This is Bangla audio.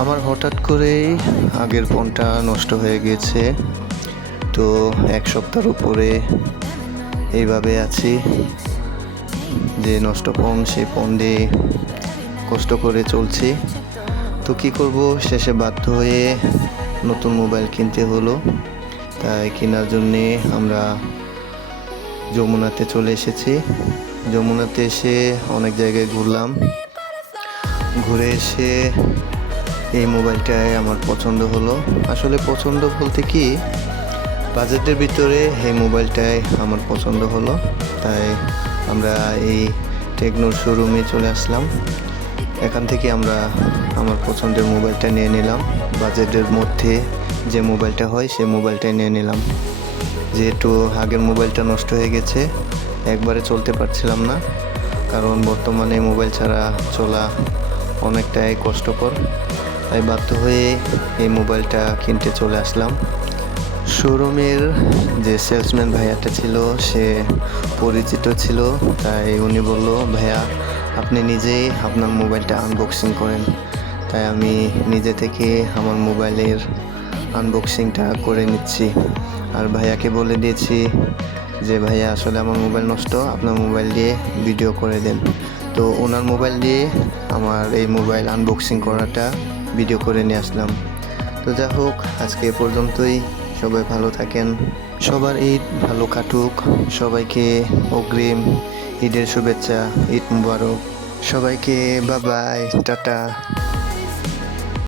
আমার হঠাৎ করেই আগের ফোনটা নষ্ট হয়ে গেছে। তো এক সপ্তাহের উপরে এইভাবে আছি যে নষ্ট ফোন, সেই ফোন দিয়ে কষ্ট করে চলছি। তো কী করব, শেষে বাধ্য হয়ে নতুন মোবাইল কিনতে হলো। তাই কেনার জন্যে আমরা যমুনাতে চলে এসেছি। যমুনাতে এসে অনেক জায়গায় ঘুরলাম। ঘুরে এসে এই মোবাইলটাই আমার পছন্দ হলো। আসলে পছন্দ বলতে কি, বাজেটের ভিতরে এই মোবাইলটাই আমার পছন্দ হলো। তাই আমরা এই টেকনোর শোরুমে চলে আসলাম। এখান থেকে আমরা আমার পছন্দের মোবাইলটা নিয়ে নিলাম। বাজেটের মধ্যে যে মোবাইলটা হয় সেই মোবাইলটাই নিয়ে নিলাম। যেহেতু আগের মোবাইলটা নষ্ট হয়ে গেছে, একবারে চলতে পারছিলাম না, কারণ বর্তমানে মোবাইল ছাড়া চলা অনেকটাই কষ্টকর। তাই বাধ্য হয়ে এই মোবাইলটা কিনতে চলে আসলাম। শোরুমের যে সেলসম্যান ভাইয়াটা ছিল, সে পরিচিত ছিল। তাই উনি বলল, ভাইয়া আপনি নিজেই আপনার মোবাইলটা আনবক্সিং করেন। তাই আমি নিজে থেকে আমার মোবাইলের আনবক্সিংটা করে নিচ্ছি। আর ভাইয়াকে বলে দিয়েছি যে ভাইয়া আসলে আমার মোবাইল নষ্ট, আপনার মোবাইল দিয়ে ভিডিও করে দেন। তো ওনার মোবাইল দিয়ে আমার এই মোবাইল আনবক্সিং করাটা ভিডিও করে নিয়ে আসলাম। তো যা হোক, আজকে এ পর্যন্তই। সবাই ভালো থাকেন, সবার ঈদ ভালো কাটুক। সবাইকে অগ্রিম ঈদের শুভেচ্ছা, ঈদ মুবারক সবাইকে। Bye bye, tata.